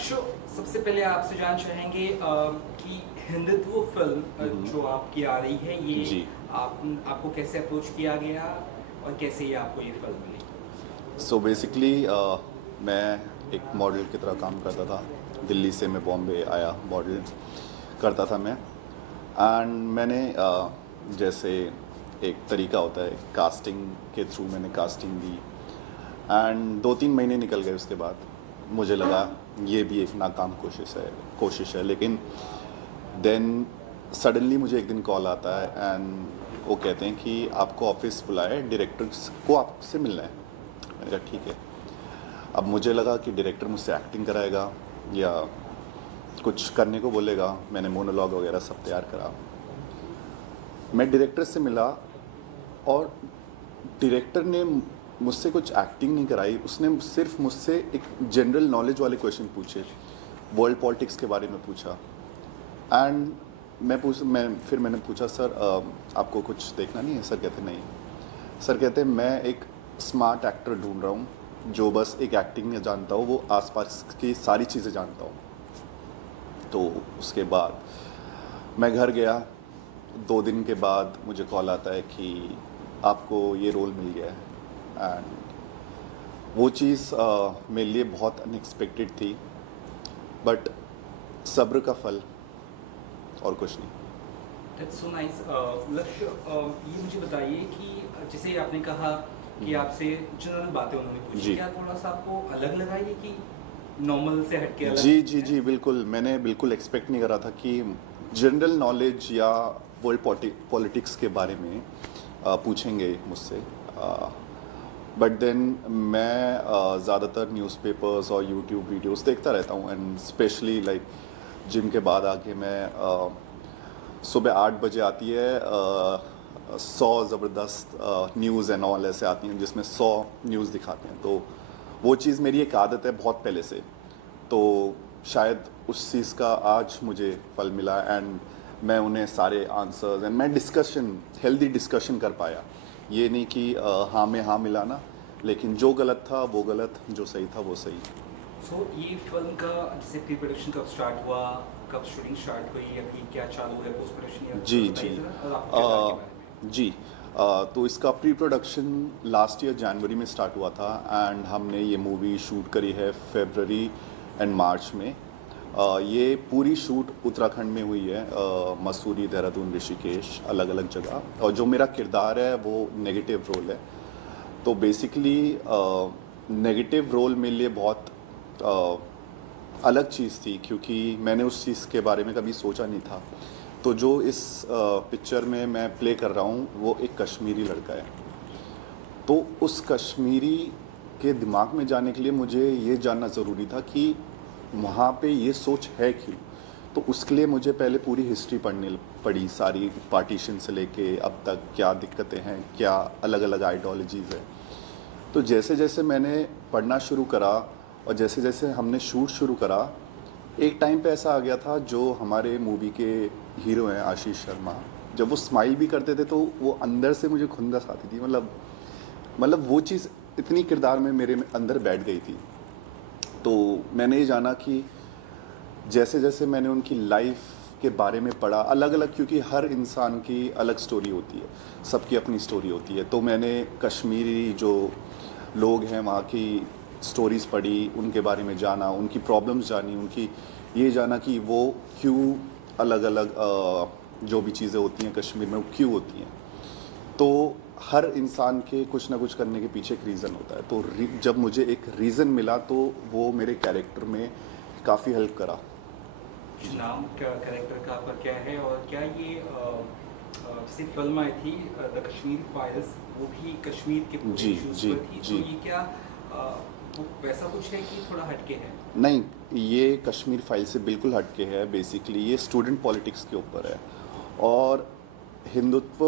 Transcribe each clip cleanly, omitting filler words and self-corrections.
लक्ष्य, सबसे पहले आपसे जानना चाहेंगे कि हिंदुत्व फिल्म जो आपकी आ रही है ये जी। आपको कैसे अप्रोच किया गया और कैसे ये आपको ये फिल्म मिली? सो बेसिकली मैं एक मॉडल की तरह काम करता था। दिल्ली से मैं बॉम्बे आया, मॉडल करता था मैं। एंड मैंने जैसे एक तरीका होता है कास्टिंग के थ्रू, मैंने कास्टिंग दी एंड 2-3 महीने निकल गए। उसके बाद मुझे लगा ये भी एक नाकाम कोशिश है। लेकिन देन सडनली मुझे एक दिन कॉल आता है एंड वो कहते हैं कि आपको ऑफिस बुलाया है, डायरेक्टर को आपसे मिलना है। मैंने कहा ठीक है। अब मुझे लगा कि डायरेक्टर मुझसे एक्टिंग कराएगा या कुछ करने को बोलेगा। मैंने मोनोलॉग वगैरह सब तैयार करा। मैं डायरेक्टर से मिला और डायरेक्टर ने मुझसे कुछ एक्टिंग नहीं कराई। उसने सिर्फ मुझसे एक जनरल नॉलेज वाले क्वेश्चन पूछे, वर्ल्ड पॉलिटिक्स के बारे में पूछा। एंड मैंने पूछा सर आपको कुछ देखना नहीं है? सर कहते नहीं। सर कहते मैं एक स्मार्ट एक्टर ढूंढ रहा हूँ जो बस एक एक्टिंग नहीं जानता हो, वो आसपास की सारी चीज़ें जानता हो। तो उसके बाद मैं घर गया। 2 दिन के बाद मुझे कॉल आता है कि आपको ये रोल मिल गया है। एंड वो चीज़ मेरे लिए बहुत अनएक्सपेक्टेड थी, बट सब्र का फल और कुछ नहीं। That's so nice. लक्ष्य, ये मुझे बताइए कि जैसे आपने कहा कि आपसे जनरल बातें उन्होंने पूछी, जी। क्या थोड़ा सा आपको अलग लगा ये कि नॉर्मल से हटके अलग? जी बिल्कुल। मैंने बिल्कुल एक्सपेक्ट नहीं करा था कि जनरल नॉलेज या वर्ल्ड पॉलिटिक्स के बारे में पूछेंगे मुझसे। बट देन मैं ज़्यादातर न्यूज़पेपर्स और यूट्यूब वीडियोस देखता रहता हूँ एंड स्पेशली लाइक जिम के बाद आके मैं सुबह 8 बजे आती है 100 ज़बरदस्त न्यूज़ एंड ऑल ऐसे आती हैं जिसमें 100 न्यूज़ दिखाते हैं। तो वो चीज़ मेरी एक आदत है बहुत पहले से। तो शायद उस चीज़ का आज मुझे फल मिला एंड मैं उन्हें सारे आंसर्स एंड मैं हेल्दी डिस्कशन कर पाया। ये नहीं कि हाँ में हाँ मिलाना, लेकिन जो गलत था वो गलत, जो सही था वो सही। सो ये फिल्म का जैसे प्री प्रोडक्शन कब स्टार्ट हुआ, कब शूटिंग स्टार्ट हुई, अभी क्या चालू है पोस्ट प्रोडक्शन? जी बताइए जी ज़रा, और आपके किरदार के बारे में। जी तो इसका प्री प्रोडक्शन लास्ट ईयर जनवरी में स्टार्ट हुआ था एंड हमने ये मूवी शूट करी है फरवरी एंड मार्च में। ये पूरी शूट उत्तराखंड में हुई है, मसूरी, देहरादून, ऋषिकेश, अलग अलग जगह। और जो मेरा किरदार है वो नेगेटिव रोल है। तो बेसिकली नेगेटिव रोल मेरे लिए बहुत अलग चीज़ थी क्योंकि मैंने उस चीज़ के बारे में कभी सोचा नहीं था। तो जो इस पिक्चर में मैं प्ले कर रहा हूँ वो एक कश्मीरी लड़का है। तो उस कश्मीरी के दिमाग में जाने के लिए मुझे ये जानना ज़रूरी था कि वहाँ पे ये सोच है क्यों। तो उसके लिए मुझे पहले पूरी हिस्ट्री पढ़नी पड़ी, सारी पार्टीशन से लेके अब तक क्या दिक्कतें हैं, क्या अलग अलग आइडियोलॉजीज़ है। तो जैसे जैसे मैंने पढ़ना शुरू करा और जैसे जैसे हमने शूट शुरू करा, एक टाइम पे ऐसा आ गया था जो हमारे मूवी के हीरो हैं आशीष शर्मा, जब वो स्माइल भी करते थे तो वो अंदर से मुझे खुंदस आती थी। मतलब वो चीज़ इतनी किरदार में मेरे अंदर बैठ गई थी। तो मैंने ये जाना कि जैसे जैसे मैंने उनकी लाइफ के बारे में पढ़ा अलग अलग, क्योंकि हर इंसान की अलग स्टोरी होती है, सबकी अपनी स्टोरी होती है। तो मैंने कश्मीरी जो लोग हैं वहाँ की स्टोरीज़ पढ़ी, उनके बारे में जाना, उनकी प्रॉब्लम्स जानी, उनकी ये जाना कि वो क्यों अलग अलग जो भी चीज़ें होती हैं कश्मीर में वो क्यों होती हैं। तो हर इंसान के कुछ ना कुछ करने के पीछे एक रीज़न होता है। तो जब मुझे एक रीज़न मिला तो वो मेरे कैरेक्टर में काफ़ी हेल्प करा। नाम कैरेक्टर का आपका क्या है, और क्या ये जैसे फिल्म आई थी द कश्मीर फाइल्स, वो भी कश्मीर के पूरे जी इश्यूज जी पर थी? जी। तो ये क्या वो वैसा कुछ है कि थोड़ा हटके है? नहीं, ये कश्मीर फाइल से बिल्कुल हटके है। बेसिकली ये स्टूडेंट पॉलिटिक्स के ऊपर है और हिंदुत्व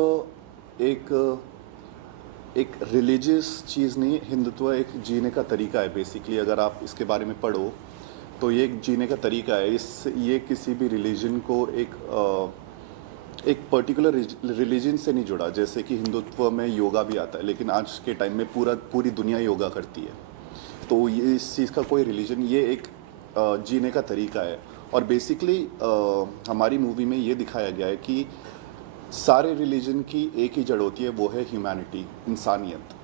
एक रिलीजियस चीज़ नहीं, हिंदुत्व एक जीने का तरीका है। बेसिकली अगर आप इसके बारे में पढ़ो तो ये एक जीने का तरीका है। ये किसी भी रिलीजन को एक पर्टिकुलर रिलीजन से नहीं जुड़ा। जैसे कि हिंदुत्व में योगा भी आता है, लेकिन आज के टाइम में पूरी दुनिया योगा करती है। तो ये इस चीज़ का कोई रिलीजन, ये एक जीने का तरीका है। और बेसिकली हमारी मूवी में ये दिखाया गया है कि सारे रिलीजन की एक ही जड़ होती है, वो है ह्यूमैनिटी, इंसानियत।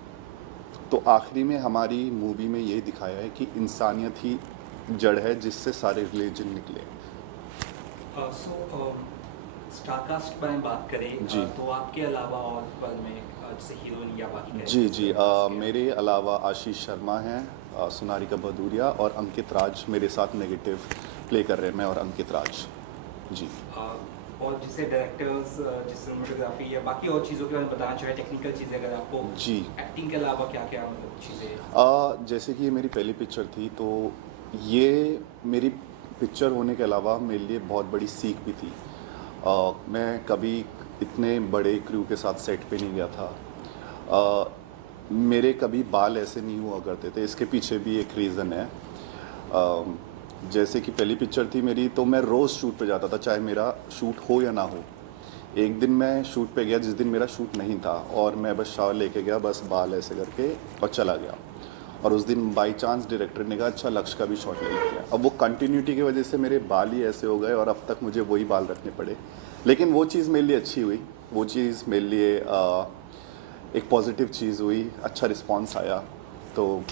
तो आखिरी में हमारी मूवी में ये दिखाया है कि इंसानियत ही जड़ है जिससे सारे रिलीजन निकले। सो स्टारकास्ट की बारे में बात करें जी। तो आपके अलावा और फिल्म में जैसे हीरोइन या बाकी जी characters जी, के मेरे अलावा आशीष शर्मा हैं, सोनारिका भदूरिया और अंकित राज मेरे साथ नेगेटिव प्ले कर रहे हैं, मैं और अंकित राज जी। और जैसे डायरेक्टर्स जिस सिनेमेटोग्राफी या बाकी और चीज़ों के बारे में बताना चाहे, टेक्निकल चीज़ें अगर आपको जी। एक्टिंग के अलावा क्या क्या मतलब चीज़ें। जैसे कि ये मेरी पहली पिक्चर थी, तो ये मेरी पिक्चर होने के अलावा मेरे लिए बहुत बड़ी सीख भी थी। मैं कभी इतने बड़े क्रू के साथ सेट पे नहीं गया था। मेरे कभी बाल ऐसे नहीं हुआ करते थे, इसके पीछे भी एक रीज़न है। जैसे कि पहली पिक्चर थी मेरी, तो मैं रोज़ शूट पे जाता था, चाहे मेरा शूट हो या ना हो। एक दिन मैं शूट पे गया जिस दिन मेरा शूट नहीं था, और मैं बस शावर लेके गया, बस बाल ऐसे करके और चला गया। और उस दिन बाई चांस डायरेक्टर ने कहा अच्छा लक्ष्य का भी शॉट ले लेते हैं। अब वो कंटिन्यूटी की वजह से मेरे बाल ही ऐसे हो गए और अब तक मुझे वही बाल रखने पड़े। लेकिन वो चीज़ मेरे लिए अच्छी हुई, वो चीज़ मेरे लिए एक पॉजिटिव चीज़ हुई, अच्छा रिस्पांस आया। तो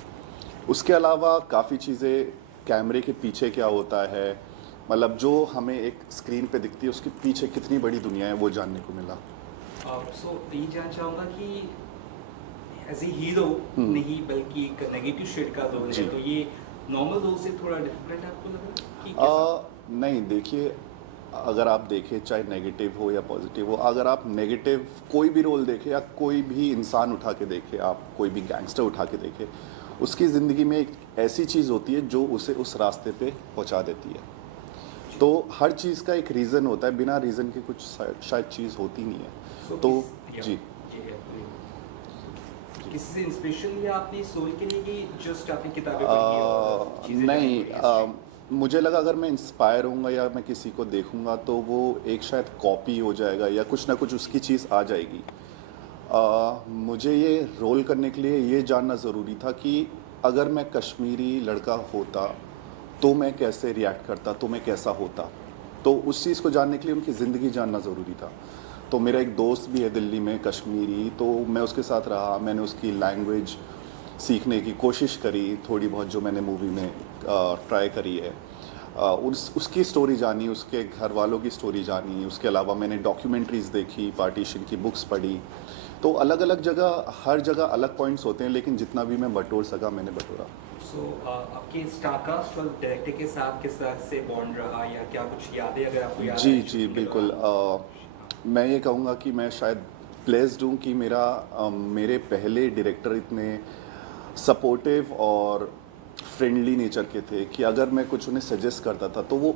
उसके अलावा काफ़ी चीज़ें, कैमरे के पीछे क्या होता है, मतलब जो हमें एक स्क्रीन पे दिखती है उसके पीछे कितनी बड़ी दुनिया है, वो जानने को मिला। सो ये जानना चाहूँगा कि एज ए हीरो नहीं बल्कि एक नेगेटिव शेड का रोल जी। है, तो ये नॉर्मल रोल से थोड़ा डिफरेंट आपको लगा कि कैसा? नहीं, देखिए, अगर आप देखें चाहे नेगेटिव हो या पॉजिटिव हो, अगर आप नेगेटिव कोई भी रोल देखें या कोई भी इंसान उठा के देखें, आप कोई भी गैंगस्टर उठा के देखें, उसकी ज़िंदगी में एक ऐसी चीज़ होती है जो उसे उस रास्ते पे पहुंचा देती है। तो हर चीज़ का एक रीज़न होता है, बिना रीज़न के कुछ शायद चीज़ होती नहीं है। So, तो किस- जी। किसी से इंस्पिरेशन लिया आपने इस रोल के लिए कि जस्ट आपने किताबें पढ़ी और चीज़ें नहीं, जानी? मुझे लगा अगर मैं इंस्पायर होऊंगा या मैं किसी को देखूंगा तो वो एक शायद कॉपी हो जाएगा या कुछ ना कुछ उसकी चीज़ आ जाएगी। मुझे ये रोल करने के लिए ये जानना ज़रूरी था कि अगर मैं कश्मीरी लड़का होता तो मैं कैसे रिएक्ट करता, तो मैं कैसा होता। तो उस चीज़ को जानने के लिए उनकी ज़िंदगी जानना ज़रूरी था। तो मेरा एक दोस्त भी है दिल्ली में कश्मीरी, तो मैं उसके साथ रहा, मैंने उसकी लैंग्वेज सीखने की कोशिश करी, थोड़ी बहुत जो मैंने मूवी में ट्राई करी है। उसकी स्टोरी जानी, उसके घर वालों की स्टोरी जानी, उसके अलावा मैंने डॉक्यूमेंट्रीज़ देखी, पार्टीशन की बुक्स पढ़ी। तो अलग अलग जगह, हर जगह अलग पॉइंट्स होते हैं, लेकिन जितना भी मैं बटोर सका मैंने बटोरा। सो आपके स्टारकास्ट और डायरेक्टर के साथ किस तरह से बॉन्ड रहा या क्या कुछ यादें अगर आपको याद जी है जी shooting के बिल्कुल। दौरान? मैं ये कहूँगा कि मैं शायद ब्लेस्ड हूँ कि मेरे पहले डायरेक्टर इतने सपोर्टिव और फ्रेंडली नेचर के थे कि अगर मैं कुछ उन्हें सजेस्ट करता था तो वो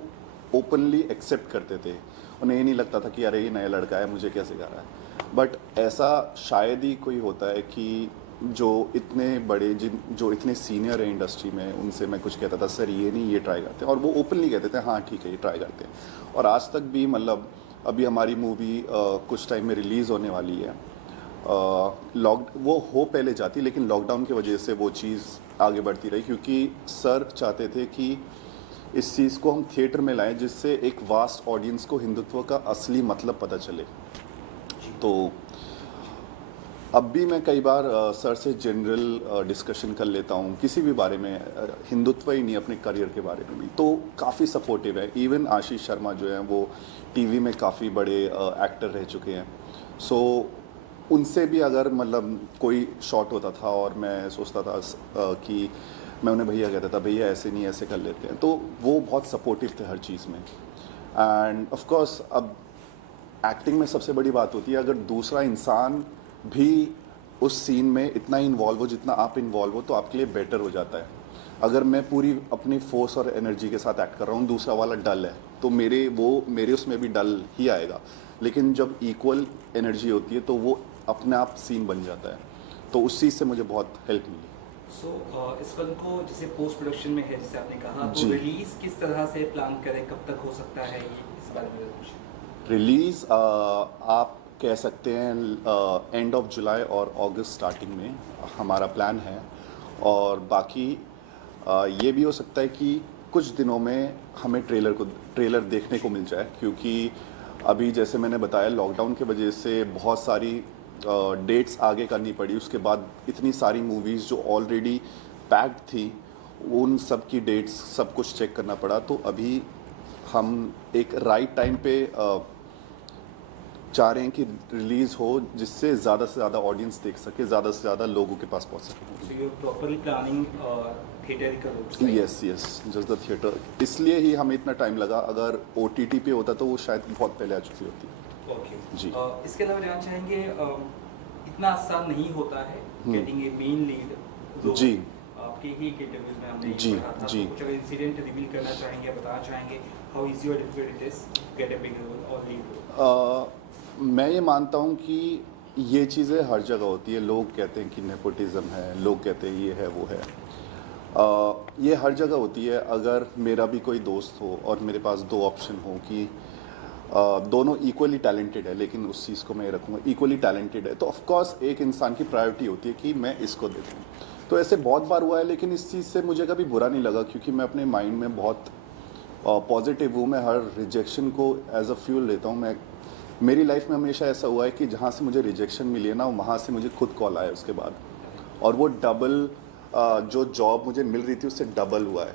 ओपनली एक्सेप्ट करते थे। उन्हें ये नहीं लगता था कि अरे ये नया लड़का है, मुझे क्या सिखा रहा है। बट ऐसा शायद ही कोई होता है कि जो इतने बड़े, जो इतने सीनियर है इंडस्ट्री में, उनसे मैं कुछ कहता था सर ये नहीं, ये ट्राई करते हैं, और वो ओपनली कहते थे हाँ ठीक है ये ट्राई करते हैं। और आज तक भी, मतलब अभी हमारी मूवी कुछ टाइम में रिलीज़ होने वाली है। वो हो पहले जाती, लेकिन लॉकडाउन की वजह से वो चीज़ आगे बढ़ती रही, क्योंकि सर चाहते थे कि इस चीज़ को हम थिएटर में लाएं जिससे एक वास्ट ऑडियंस को हिंदुत्व का असली मतलब पता चले। तो अब भी मैं कई बार सर से जनरल डिस्कशन कर लेता हूँ किसी भी बारे में, हिंदुत्व ही नहीं, अपने करियर के बारे में भी, तो काफ़ी सपोर्टिव है। इवन आशीष शर्मा जो हैं वो टीवी में काफ़ी बड़े एक्टर रह चुके हैं। सो उनसे भी अगर मतलब कोई शॉट होता था और मैं सोचता था कि मैं उन्हें भैया कहता था, भैया ऐसे नहीं ऐसे कर लेते हैं, तो वो बहुत सपोर्टिव थे हर चीज़ में। एंड ऑफ कोर्स अब एक्टिंग में सबसे बड़ी बात होती है, अगर दूसरा इंसान भी उस सीन में इतना इन्वॉल्व हो जितना आप इन्वॉल्व हो तो आपके लिए बेटर हो जाता है। अगर मैं पूरी अपनी फोर्स और एनर्जी के साथ एक्ट कर रहा हूँ, दूसरा वाला डल है, तो मेरे उसमें भी डल ही आएगा। लेकिन जब इक्वल एनर्जी होती है तो वो अपने आप सीन बन जाता है। तो उस चीज़ से मुझे बहुत हेल्प मिली। सो इस फिल्म को जैसे पोस्ट प्रोडक्शन में है, जैसे आपने कहा, तो जी। रिलीज किस तरह से प्लान करें, कब तक हो सकता है, ये इस बारे में कुछ? रिलीज़ आप कह सकते हैं एंड ऑफ जुलाई और अगस्त स्टार्टिंग में हमारा प्लान है। और बाकी ये भी हो सकता है कि कुछ दिनों में हमें ट्रेलर देखने को मिल जाए, क्योंकि अभी जैसे मैंने बताया लॉकडाउन की वजह से बहुत सारी डेट्स आगे करनी पड़ी। उसके बाद इतनी सारी मूवीज़ जो ऑलरेडी पैक्ड थी उन सब की डेट्स सब कुछ चेक करना पड़ा। तो अभी हम एक राइट टाइम पे चाह रहे हैं कि रिलीज़ हो, जिससे ज़्यादा से ज़्यादा ऑडियंस देख सके, ज़्यादा से ज़्यादा लोगों के पास पहुंच सके। So you're properly planning theatrical routes, right? Yes just the theatre. इसलिए ही हमें इतना टाइम लगा। अगर OTT पे होता तो वो शायद बहुत पहले आ चुकी होती। ओके जी। इसके अलावा जानना चाहेंगे इतना आसान नहीं होता है गेटिंग ए मेन लीड। जी। आपके ही इंटरव्यूज में हमने जी, पढ़ा था। जी। तो कुछ अगर इंसिडेंट रिवील करना चाहेंगे, बताना चाहेंगे हाउ इजी और difficult it is get a big role और लीड रोल? मैं ये मानता हूँ कि ये चीज़ें हर जगह होती है। लोग कहते हैं कि नेपोटिज्म है, लोग कहते हैं ये है वो है। ये हर जगह होती है। अगर मेरा भी कोई दोस्त हो और मेरे पास दो ऑप्शन हो कि दोनों इक्वली टैलेंटेड है, लेकिन उस चीज़ को मैं रखूँगा इक्वली टैलेंटेड है, तो ऑफ कोर्स एक इंसान की प्रायोरिटी होती है कि मैं इसको दे दूँ। तो ऐसे बहुत बार हुआ है, लेकिन इस चीज़ से मुझे कभी बुरा नहीं लगा, क्योंकि मैं अपने माइंड में बहुत पॉजिटिव हूँ। मैं हर रिजेक्शन को एज अ फ्यूल लेता हूँ। मेरी लाइफ में हमेशा ऐसा हुआ है कि जहाँ से मुझे रिजेक्शन मिली है ना, वहाँ से मुझे खुद कॉल आया उसके बाद, और वो डबल जो जॉब मुझे मिल रही थी उससे डबल हुआ है।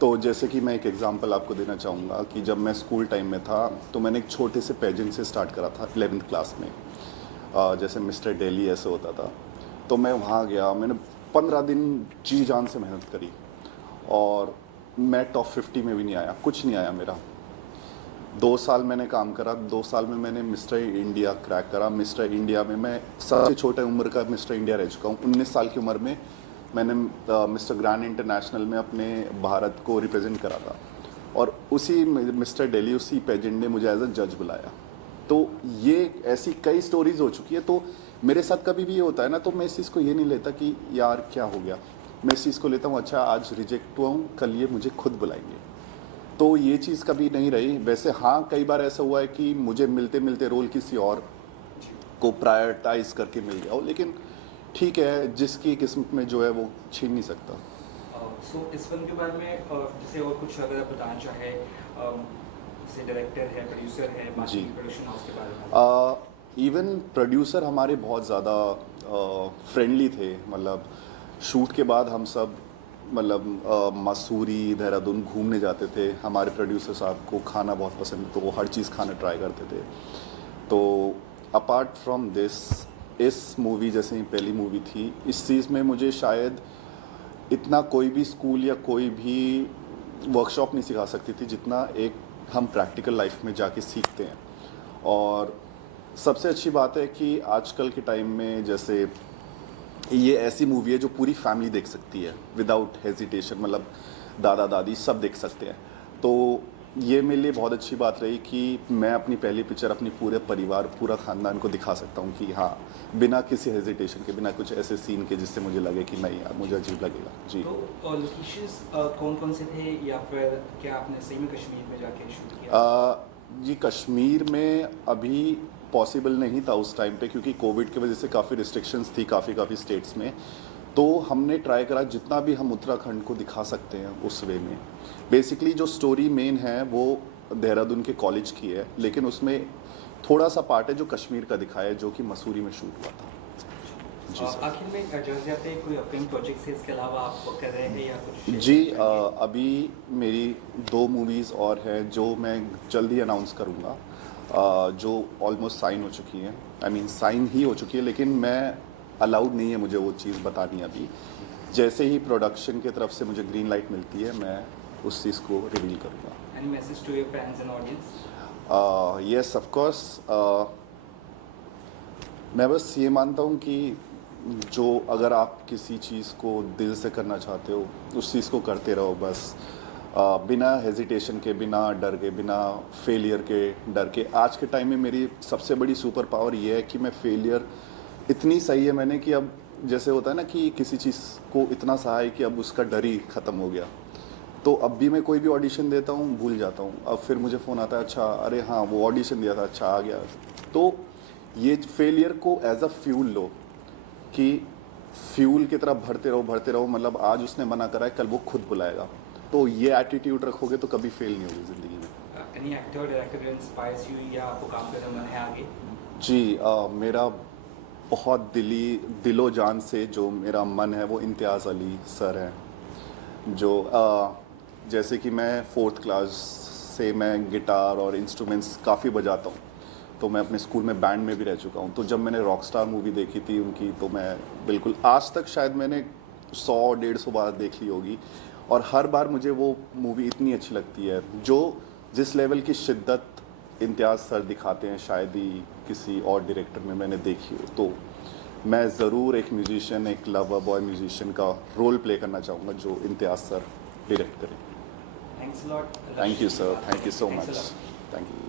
तो जैसे कि मैं एक एग्जांपल आपको देना चाहूँगा कि जब मैं स्कूल टाइम में था तो मैंने एक छोटे से पेजेंट से स्टार्ट करा था 11th क्लास में। जैसे मिस्टर दिल्ली ऐसे होता था। तो मैं वहाँ गया, मैंने 15 दिन जी जान से मेहनत करी और मैं टॉप 50 में भी नहीं आया, कुछ नहीं आया मेरा। 2 साल मैंने काम करा, 2 साल में मैंने मिस्टर इंडिया क्रैक करा। मिस्टर इंडिया में मैं सबसे छोटे उम्र का मिस्टर इंडिया रह चुका हूँ। 19 साल की उम्र में मैंने मिस्टर ग्रैंड इंटरनेशनल में अपने भारत को रिप्रेजेंट करा था, और उसी मिस्टर दिल्ली उसी पेजेंट ने मुझे एज अ जज बुलाया। तो ये ऐसी कई स्टोरीज हो चुकी है। तो मेरे साथ कभी भी ये होता है ना, तो मैं इस चीज़ को ये नहीं लेता कि यार क्या हो गया, मैं इस चीज़ को लेता हूँ अच्छा आज रिजेक्ट हुआ हूँ, कल ये मुझे खुद बुलाएंगे। तो ये चीज़ कभी नहीं रही। वैसे हाँ, कई बार ऐसा हुआ है कि मुझे मिलते मिलते रोल किसी और को प्रायोरिटाइज करके मिल गया हो, लेकिन ठीक है, जिसकी किस्मत में जो है वो छीन नहीं सकता। सो इस फिल्म के बारे में जैसे और कुछ अगर आप बताना चाहे, जैसे डायरेक्टर है, प्रोड्यूसर है, बाकी जी। प्रोडक्शन हाउस के बारे में? इवन प्रोड्यूसर हमारे बहुत ज़्यादा फ्रेंडली थे। मतलब शूट के बाद हम सब मसूरी देहरादून घूमने जाते थे। हमारे प्रोड्यूसर साहब को खाना बहुत पसंद, तो वो हर चीज़ खाना ट्राई करते थे। तो अपार्ट फ्रॉम दिस, इस मूवी जैसे ही पहली मूवी थी, इस चीज़ में मुझे शायद इतना कोई भी स्कूल या कोई भी वर्कशॉप नहीं सिखा सकती थी जितना एक हम प्रैक्टिकल लाइफ में जाके सीखते हैं। और सबसे अच्छी बात है कि आजकल के टाइम में जैसे ये ऐसी मूवी है जो पूरी फैमिली देख सकती है विदाउट हेजिटेशन। मतलब दादा दादी सब देख सकते हैं। तो ये मेरे लिए बहुत अच्छी बात रही कि मैं अपनी पहली पिक्चर अपनी पूरे परिवार, पूरा ख़ानदान को दिखा सकता हूँ कि हाँ, बिना किसी हेजिटेशन के, बिना कुछ ऐसे सीन के जिससे मुझे लगे कि नहीं यार मुझे अजीब लगेगा। जी। तो लोकेशंस कौन कौन से थे, या फिर क्या आपने सही में कश्मीर में जाके शूट किया? जी, कश्मीर में अभी पॉसिबल नहीं था उस टाइम पे, क्योंकि कोविड की वजह से काफ़ी रिस्ट्रिक्शंस थी काफ़ी स्टेट्स में। तो हमने ट्राई करा जितना भी हम उत्तराखंड को दिखा सकते हैं उस वे में। बेसिकली जो स्टोरी मेन है वो देहरादून के कॉलेज की है, लेकिन उसमें थोड़ा सा पार्ट है जो कश्मीर का दिखाया है, जो कि मसूरी में शूट हुआ था। जी सर। आखिर में जॉर्जिया पे कोई अपकमिंग प्रोजेक्ट्स है इसके अलावा आप कर रहे हैं या कुछ? जी, अभी मेरी 2 मूवीज़ और हैं जो मैं जल्द ही अनाउंस करूँगा, जो ऑलमोस्ट साइन हो चुकी हैं। आई मीन साइन ही हो चुकी है, लेकिन मैं अलाउड नहीं है मुझे वो चीज़ बतानी अभी। जैसे ही प्रोडक्शन की तरफ से मुझे ग्रीन लाइट मिलती है, मैं उस चीज़ को रिवील करूँगा। Any message to your fans and audience? Yes of course. मैं बस ये मानता हूँ कि जो अगर आप किसी चीज़ को दिल से करना चाहते हो, उस चीज़ को करते रहो बस। बिना हेजिटेशन के, बिना डर के, बिना फेलियर के डर के। आज के टाइम में मेरी सबसे बड़ी सुपर पावर ये है कि मैं फेलियर इतनी सही है मैंने कि अब जैसे होता है ना कि किसी चीज़ को इतना सहा है कि अब उसका डर ही ख़त्म हो गया। तो अब भी मैं कोई भी ऑडिशन देता हूँ भूल जाता हूँ। अब फिर मुझे फ़ोन आता है, अच्छा अरे हाँ वो ऑडिशन दिया था, अच्छा आ गया। तो ये फेलियर को एज अ फ्यूल लो, कि फ्यूल की तरह भरते रहो। मतलब आज उसने मना करा है, कल वो खुद बुलाएगा। तो ये एटीट्यूड रखोगे तो कभी फेल नहीं होगी ज़िंदगी में। Any actor director inspires you या आपको काम करने का मन है आगे? जी मेरा बहुत दिलो जान से जो मेरा मन है वो इम्तियाज़ अली सर हैं, जो जैसे कि मैं 4th क्लास से मैं गिटार और इंस्ट्रूमेंट्स काफ़ी बजाता हूँ, तो मैं अपने स्कूल में बैंड में भी रह चुका हूँ। तो जब मैंने रॉकस्टार मूवी देखी थी उनकी, तो मैं बिल्कुल आज तक शायद मैंने 100-150 बार देख ली होगी, और हर बार मुझे वो मूवी इतनी अच्छी लगती है। जो जिस लेवल की शिद्दत इम्तियाज़ सर दिखाते हैं शायद ही किसी और डायरेक्टर में मैंने देखी हो। तो मैं ज़रूर एक म्यूजिशियन, एक लवर बॉय म्यूजिशियन का रोल प्ले करना चाहूँगा जो इम्तियाज़ सर डायरेक्ट करें। Thanks a lot. Thank you sir, thank you so Thanks a much, lot. Thank you.